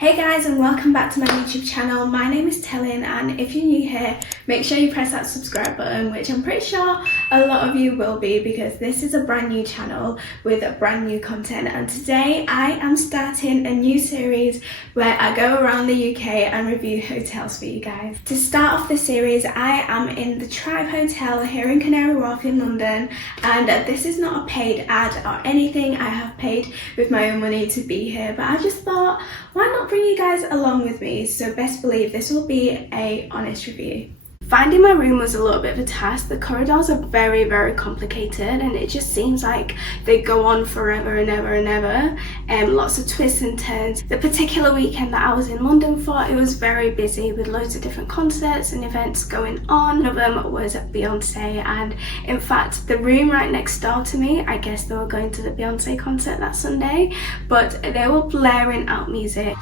Hey guys, and welcome back to my YouTube channel. My name is Tellin, and if you're new here, make sure you press that subscribe button, which I'm pretty sure a lot of you will be because this is a brand new channel with brand new content. And today I am starting a new series where I go around the UK and review hotels for you guys. To start off the series, I am in the Tribe Hotel here in Canary Wharf in London, and this is not a paid ad or anything. I have paid with my own money to be here, but I just thought, why not bring you guys along with me? So best believe this will be a honest review. Finding my room was a little bit of a task. The corridors are very complicated, and it just seems like they go on forever and ever and ever. Lots of twists and turns. The particular weekend that I was in London for, it was very busy with loads of different concerts and events going on. One of them was Beyonce, and in fact the room right next door to me, I guess they were going to the Beyonce concert that Sunday, but they were blaring out music.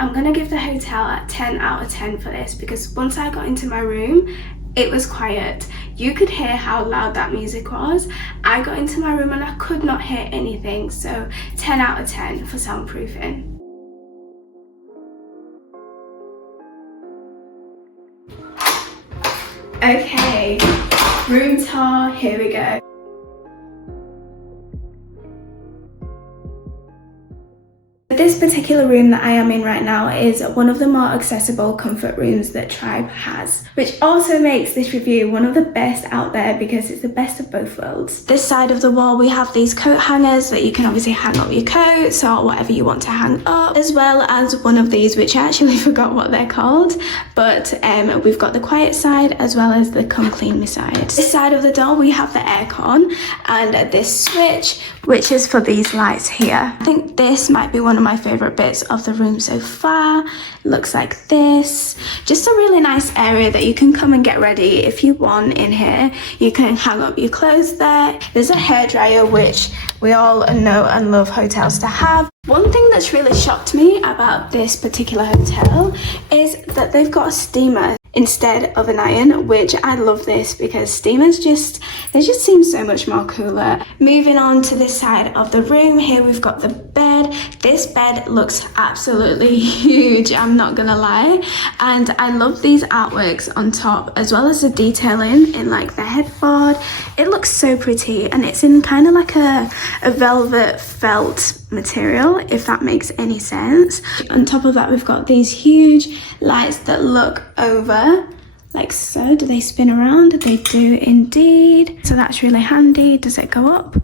I'm gonna give the hotel a 10 out of 10 for this because once I got into my room, it was quiet. You could hear how loud that music was. I got into my room and I could not hear anything, so 10 out of 10 for soundproofing. Okay, room tour, here we go. This particular room that I am in right now is one of the more accessible comfort rooms that Tribe has, which also makes this review one of the best out there because it's the best of both worlds. This side of the wall we have these coat hangers that you can obviously hang up your coats or whatever you want to hang up, as well as one of these which I actually forgot what they're called, but we've got the quiet side as well as the come clean me side. This side of the door we have the aircon and this switch which is for these lights here. I think this might be one of my favorite bits of the room so far. It looks like this. Just a really nice area that you can come and get ready if you want in here. You can hang up your clothes there. There's a hairdryer, which we all know and love hotels to have. One thing that's really shocked me about this particular hotel is that they've got a steamer instead of an iron, which I love this because steamers they just seem so much more cooler. Moving on to this side of the room, here we've got the bed. This bed looks absolutely huge, I'm not gonna lie, and I love these artworks on top as well as the detailing in like the headboard. It looks so pretty, and it's in kind of like a velvet felt material, if that makes any sense. On top of that we've got these huge lights that look over like so. Do they spin around? They do indeed, so that's really handy. Does it go up?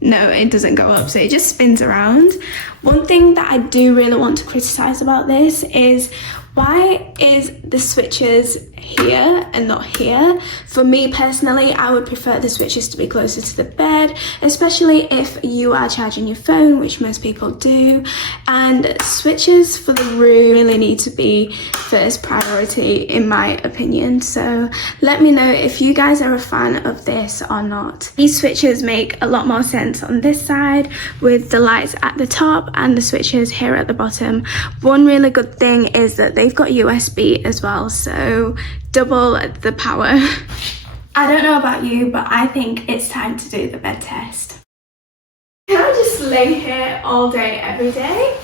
No, it doesn't go up, so it just spins around. One thing that I do really want to criticize about this is, why is the switches here and not here? For me personally, I would prefer the switches to be closer to the bed, especially if you are charging your phone, which most people do. And switches for the room really need to be first priority in my opinion. So let me know if you guys are a fan of this or not. These switches make a lot more sense on this side with the lights at the top and the switches here at the bottom. One really good thing is that they've got USB as well, so double the power. I don't know about you, but I think it's time to do the bed test. Can I just lay here all day, every day?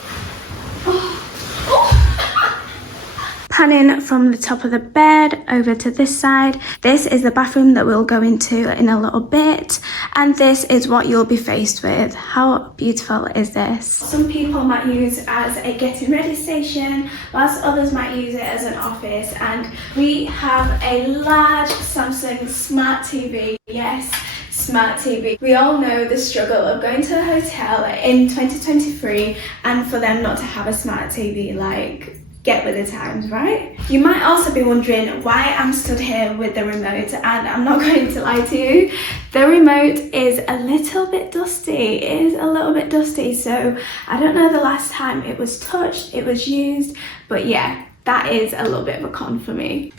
Panning from the top of the bed over to this side. This is the bathroom that we'll go into in a little bit, and this is what you'll be faced with. How beautiful is this? Some people might use it as a getting ready station, whilst others might use it as an office, and we have a large Samsung smart TV. Yes, smart TV. We all know the struggle of going to a hotel in 2023 and for them not to have a smart TV. Like, get with the times, right? You might also be wondering why I'm stood here with the remote, and I'm not going to lie to you, the remote is a little bit dusty. It is a little bit dusty, so I don't know the last time it was touched, it was used, but yeah, that is a little bit of a con for me.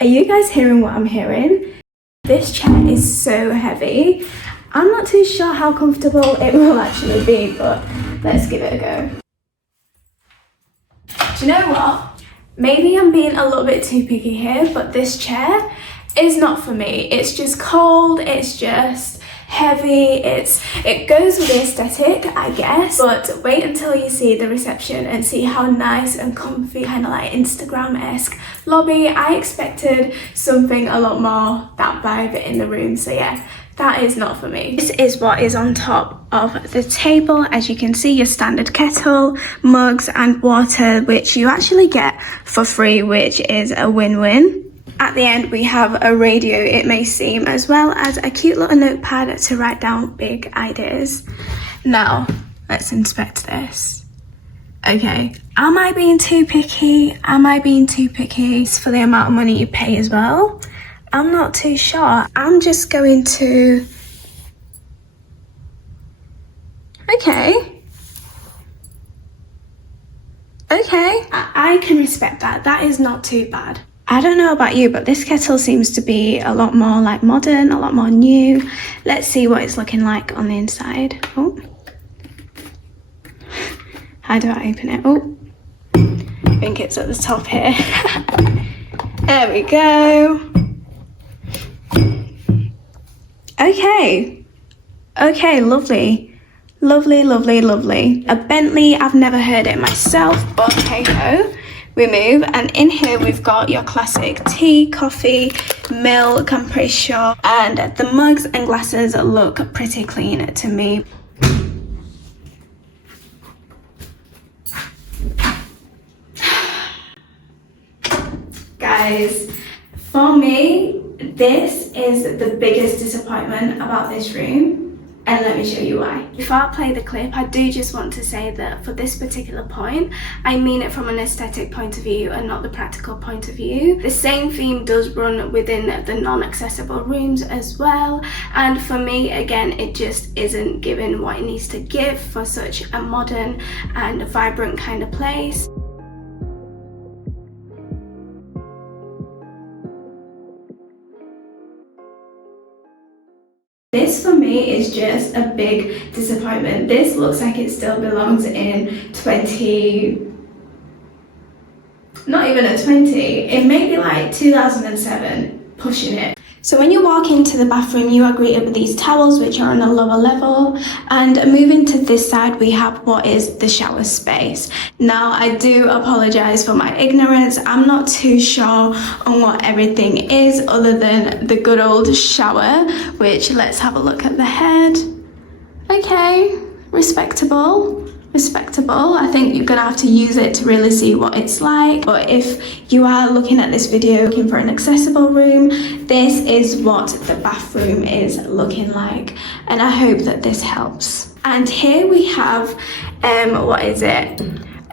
Are you guys hearing what I'm hearing? This chair is so heavy. I'm not too sure how comfortable it will actually be, but let's give it a go. Do you know what? Maybe I'm being a little bit too picky here, but this chair is not for me. It's just cold, it's just heavy, it goes with the aesthetic, I guess, but wait until you see the reception and see how nice and comfy, kind of like Instagram-esque lobby. I expected something a lot more that vibe in the room, so yeah, that is not for me. This is what is on top of the table. As you can see, your standard kettle, mugs and water, which you actually get for free, which is a win-win. At the end, we have a radio, it may seem, as well as a cute little notepad to write down big ideas. Now, let's inspect this. Okay, am I being too picky? Am I being too picky? It's for the amount of money you pay as well. I'm not too sure. I'm just going to... Okay. Okay, I can respect that. That is not too bad. I don't know about you, but this kettle seems to be a lot more like modern, a lot more new. Let's see what it's looking like on the inside. Oh. How do I open it? Oh, I think it's at the top here. There we go. Okay. Okay, lovely. Lovely, lovely, lovely. A Bentley, I've never heard it myself, but hey ho. We move, and in here we've got your classic tea, coffee, milk, I'm pretty sure, and the mugs and glasses look pretty clean to me. Guys, for me, this is the biggest disappointment about this room. And let me show you why. Before I play the clip, I do just want to say that for this particular point, I mean it from an aesthetic point of view and not the practical point of view. The same theme does run within the non-accessible rooms as well. And for me, again, it just isn't giving what it needs to give for such a modern and vibrant kind of place. This for me is just a big disappointment. This looks like it still belongs in not even a 20, it may be like 2007, pushing it. So when you walk into the bathroom, you are greeted with these towels, which are on a lower level. And moving to this side, we have what is the shower space. Now, I do apologize for my ignorance. I'm not too sure on what everything is other than the good old shower, which let's have a look at the head. Okay, respectable. I think you're gonna have to use it to really see what it's like. But if you are looking at this video looking for an accessible room, this is what the bathroom is looking like, and I hope that this helps. And here we have what is it,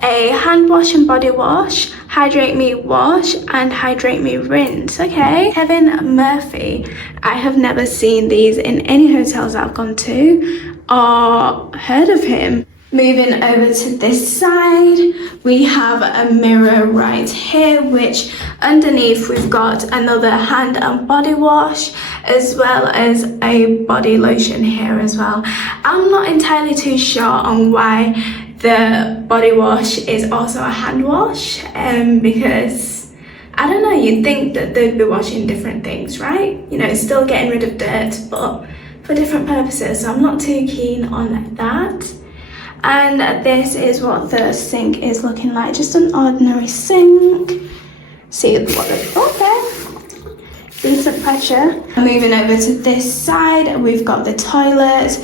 a hand wash and body wash, hydrate me wash and hydrate me rinse. Okay, Kevin Murphy. I have never seen these in any hotels I've gone to or heard of him. Moving over to this side, we have a mirror right here, which underneath we've got another hand and body wash, as well as a body lotion here as well. I'm not entirely too sure on why the body wash is also a hand wash, because I don't know, you'd think that they'd be washing different things, right? You know, still getting rid of dirt, but for different purposes, so I'm not too keen on that. And this is what the sink is looking like, just an ordinary sink. See what the, okay, decent pressure. Moving over to this side, we've got the toilet.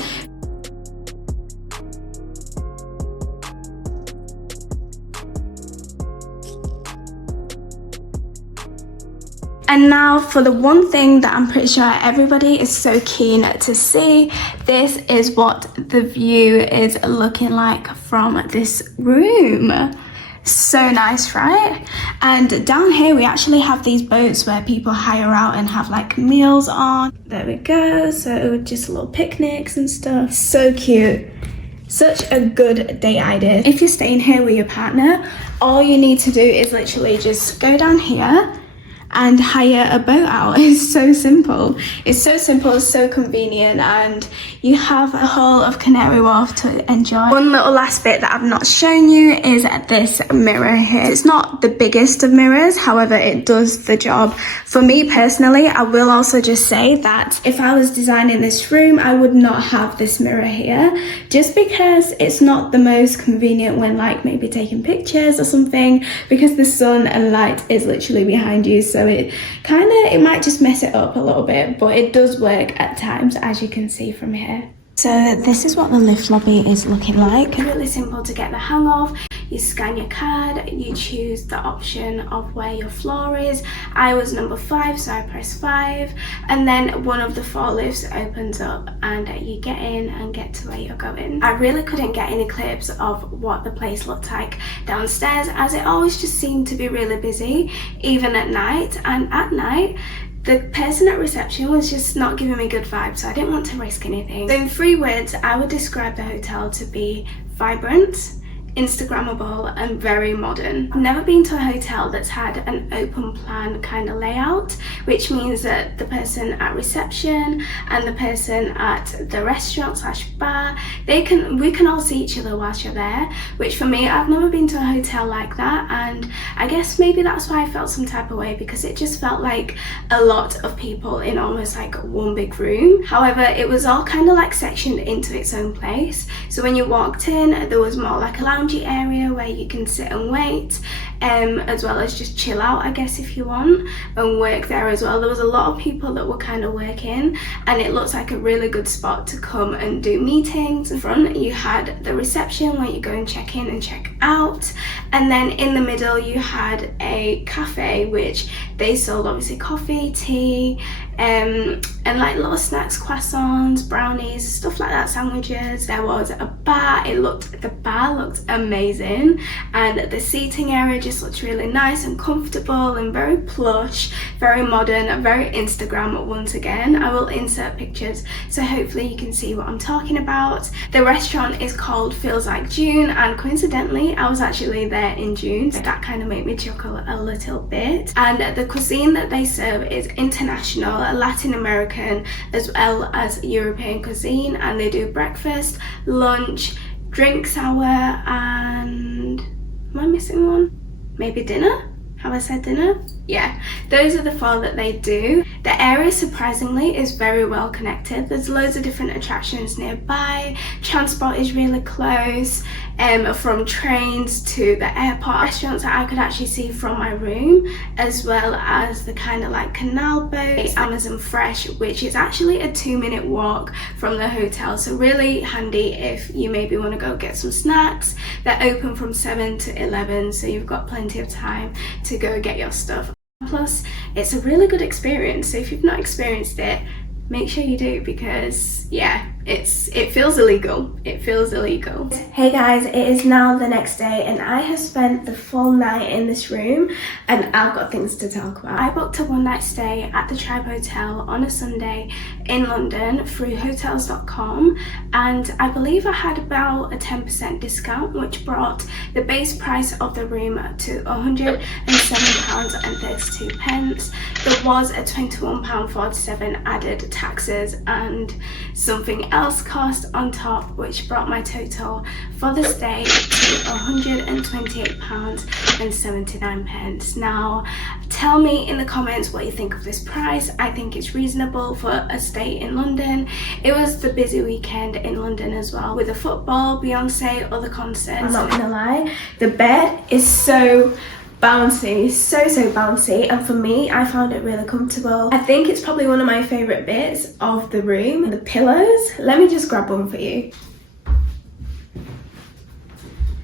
And now for the one thing that I'm pretty sure everybody is so keen to see. This is what the view is looking like from this room. So nice, right? And down here we actually have these boats where people hire out and have like meals on. There we go, so just little picnics and stuff. So cute. Such a good date idea. If you're staying here with your partner, all you need to do is literally just go down here and hire a boat out. It's so simple. It's so simple, it's so convenient, and you have a whole of Canary Wharf to enjoy. One little last bit that I've not shown you is this mirror here. It's not the biggest of mirrors, however it does the job. For me personally, I will also just say that if I was designing this room, I would not have this mirror here, just because it's not the most convenient when like maybe taking pictures or something, because the sun and light is literally behind you, so it might just mess it up a little bit, but it does work at times, as you can see from here. So this is what the lift lobby is looking like. Really simple to get the hang of. You scan your card, you choose the option of where your floor is. I was number 5, so I press 5, and then one of the 4 lifts opens up and you get in and get to where you're going. I really couldn't get any clips of what the place looked like downstairs, as it always just seemed to be really busy, even at night. And at night, the person at reception was just not giving me good vibes, so I didn't want to risk anything. So in 3 words, I would describe the hotel to be vibrant, Instagrammable, and very modern. I've never been to a hotel that's had an open plan kind of layout, which means that the person at reception and the person at the restaurant / bar, we can all see each other whilst you're there, which for me, I've never been to a hotel like that, and I guess maybe that's why I felt some type of way, because it just felt like a lot of people in almost like one big room. However, it was all kind of like sectioned into its own place, so when you walked in, there was more like a lounge area where you can sit and wait, as well as just chill out, I guess, if you want, and work there as well. There was a lot of people that were kind of working, and it looks like a really good spot to come and do meetings. In front you had the reception where you go and check in and check out, and then in the middle you had a cafe which they sold obviously coffee, tea, and like little snacks, croissants, brownies, stuff like that, sandwiches. There was a bar. The bar looked amazing, and the seating area just looked really nice and comfortable and very plush, very modern, and very Instagram once again. I will insert pictures so hopefully you can see what I'm talking about. The restaurant is called Feels Like June, and coincidentally I was actually there in June, so that kind of made me chuckle a little bit. And the cuisine that they serve is international, Latin American as well as European cuisine, and they do breakfast, lunch, drinks hour, and am I missing one? Maybe dinner? Have I said dinner? Yeah, those are the 4 that they do. The area, surprisingly, is very well connected. There's loads of different attractions nearby. Transport is really close, from trains to the airport. Restaurants that I could actually see from my room, as well as the kind of like canal boat, Amazon Fresh, which is actually a 2-minute walk from the hotel, so really handy if you maybe want to go get some snacks. They're open from 7 to 11, so you've got plenty of time to go get your stuff. Plus, it's a really good experience, so if you've not experienced it, make sure you do, because yeah, it feels illegal. It feels illegal. Hey guys, it is now the next day and I have spent the full night in this room, and I've got things to talk about. I booked a 1-night stay at the Tribe Hotel on a Sunday in London through hotels.com, and I believe I had about a 10% discount, which brought the base price of the room to £107.32. There was a £21.47 added taxes and something else cost on top, which brought my total for the stay to £128.79. Now, tell me in the comments what you think of this price. I think it's reasonable for a stay in London. It was the busy weekend in London as well, with the football, Beyonce, other concerts. I'm not gonna lie, the bed is so bouncy, so bouncy, and for me, I found it really comfortable. I think it's probably one of my favorite bits of the room. The pillows, let me just grab one for you.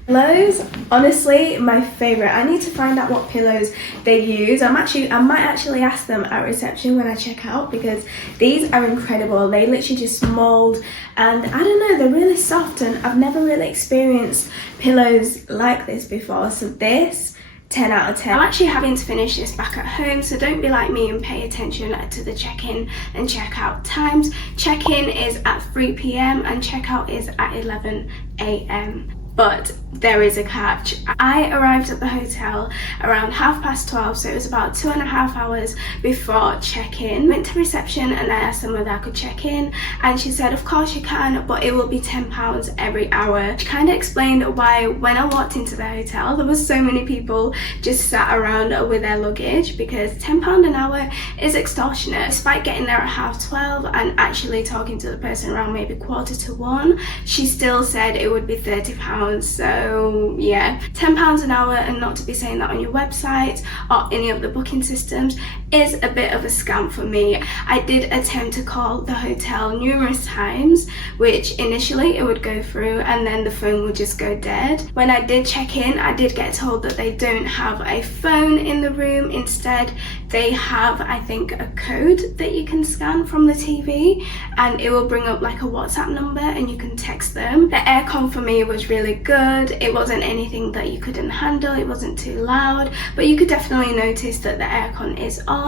Pillows, honestly, my favorite. I need to find out what pillows they use. I might actually ask them at reception when I check out, because these are incredible. They literally just mold, and I don't know, they're really soft, and I've never really experienced pillows like this before. So this, 10 out of 10. I'm actually having to finish this back at home, so don't be like me and pay attention to the check-in and check-out times. Check-in is at 3 PM and check-out is at 11 AM. But there is a catch. I arrived at the hotel around 12:30, so it was about 2.5 hours before check-in. Went to reception and I asked them whether I could check in, and she said of course you can, but it will be £10 every hour. She kind of explained why when I walked into the hotel there was so many people just sat around with their luggage, because £10 an hour is extortionate. Despite getting there at 12:30 and actually talking to the person around maybe 1:45, she still said it would be £30. So yeah, £10 an hour, and not to be saying that on your website or any of the booking systems, is a bit of a scam for me. I did attempt to call the hotel numerous times, which initially it would go through and then the phone would just go dead. When I did check in, I did get told that they don't have a phone in the room. Instead, they have, I think, a code that you can scan from the TV and it will bring up like a WhatsApp number and you can text them. The aircon for me was really good. It wasn't anything that you couldn't handle, it wasn't too loud, but you could definitely notice that the aircon is on.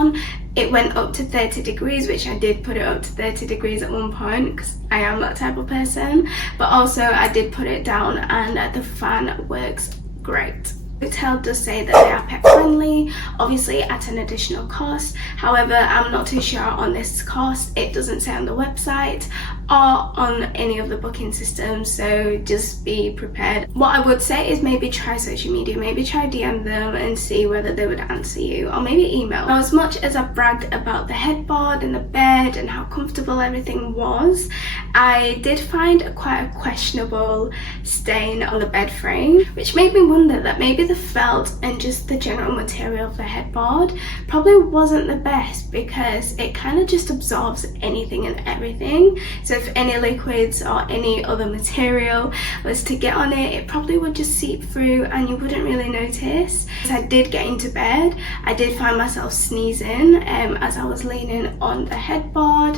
It went up to 30 degrees, which I did put it up to 30 degrees at one point because I am that type of person, but also I did put it down and the fan works great. The hotel does say that they are pet friendly, obviously at an additional cost. However, I'm not too sure on this cost. It doesn't say on the website or on any of the booking systems, so just be prepared. What I would say is maybe try social media, maybe try DM them and see whether they would answer you, or maybe email. Now, as much as I bragged about the headboard and the bed and how comfortable everything was, I did find quite a questionable stain on the bed frame, which made me wonder that maybe the felt and just the general material of the headboard probably wasn't the best, because it kind of just absorbs anything and everything. So if any liquids or any other material was to get on it, it probably would just seep through and you wouldn't really notice. As I did get into bed, I did find myself sneezing as I was leaning on the headboard.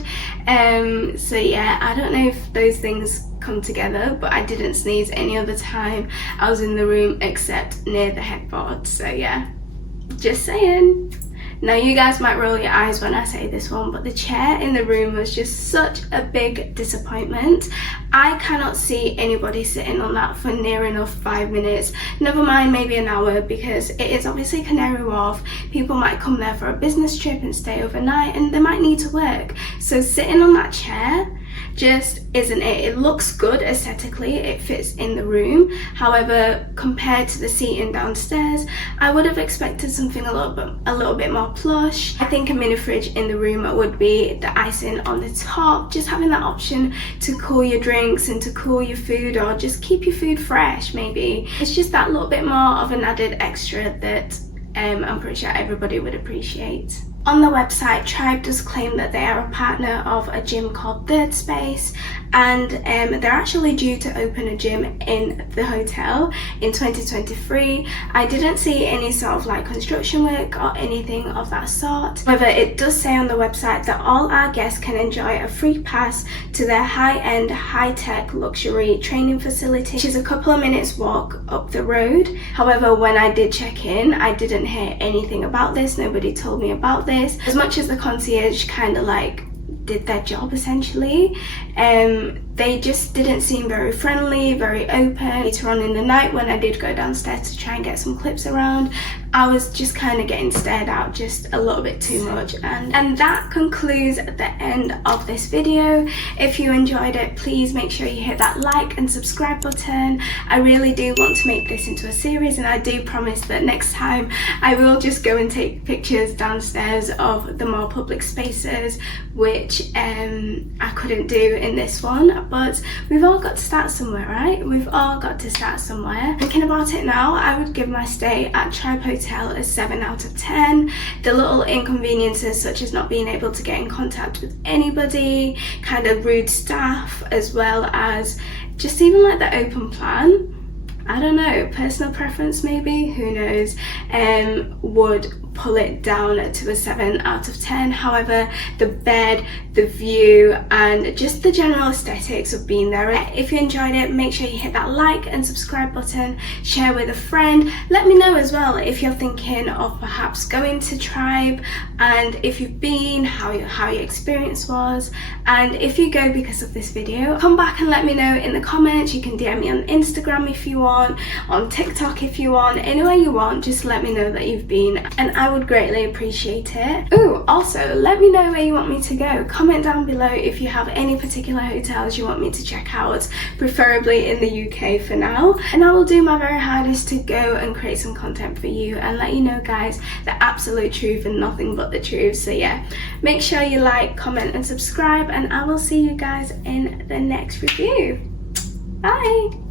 So yeah, I don't know if those things come together, but I didn't sneeze any other time I was in the room except near the headboard. So yeah, just saying. Now you guys might roll your eyes when I say this one, but the chair in the room was just such a big disappointment. I cannot see anybody sitting on that for near enough 5 minutes, never mind maybe an hour, because it is obviously Canary Wharf. People might come there for a business trip and stay overnight and they might need to work. So sitting on that chair just isn't it. It looks good aesthetically, it fits in the room. However, compared to the seating downstairs, I would have expected something a little bit more plush. I think a mini fridge in the room would be the icing on the top. Just having that option to cool your drinks and to cool your food, or just keep your food fresh maybe. It's just that little bit more of an added extra that I'm pretty sure everybody would appreciate. On the website, Tribe does claim that they are a partner of a gym called Third Space, and they're actually due to open a gym in the hotel in 2023. I didn't see any sort of like construction work or anything of that sort. However, it does say on the website that all our guests can enjoy a free pass to their high-end, high-tech luxury training facility, which is a couple of minutes walk up the road. However, when I did check in, I didn't hear anything about this. Nobody told me about this. As much as the concierge kind of like did their job essentially, they just didn't seem very friendly, very open. Later on in the night when I did go downstairs to try and get some clips around, I was just kind of getting stared at just a little bit too much. And that concludes the end of this video. If you enjoyed it, please make sure you hit that like and subscribe button. I really do want to make this into a series, and I do promise that next time I will just go and take pictures downstairs of the more public spaces, which I couldn't do in this one. But we've all got to start somewhere, right? We've all got to start somewhere. Thinking about it now, I would give my stay at Tribe Hotel a 7 out of 10. The little inconveniences such as not being able to get in contact with anybody, kind of rude staff, as well as just even like the open plan, I don't know, personal preference maybe, who knows, would pull it down to a 7 out of 10. However, the bed, the view, and just the general aesthetics of being there. If you enjoyed it, make sure you hit that like and subscribe button, share with a friend. Let me know as well if you're thinking of perhaps going to Tribe, and if you've been, how your experience was. And if you go because of this video, come back and let me know in the comments. You can DM me on Instagram if you want, on TikTok if you want, anywhere you want. Just let me know that you've been, and I would greatly appreciate it. Ooh, also let me know where you want me to go. Comment down below if you have any particular hotels you want me to check out, preferably in the UK for now, and I will do my very hardest to go and create some content for you and let you know, guys, the absolute truth and nothing but the truth. So yeah, make sure you like, comment and subscribe, and I will see you guys in the next review. Bye.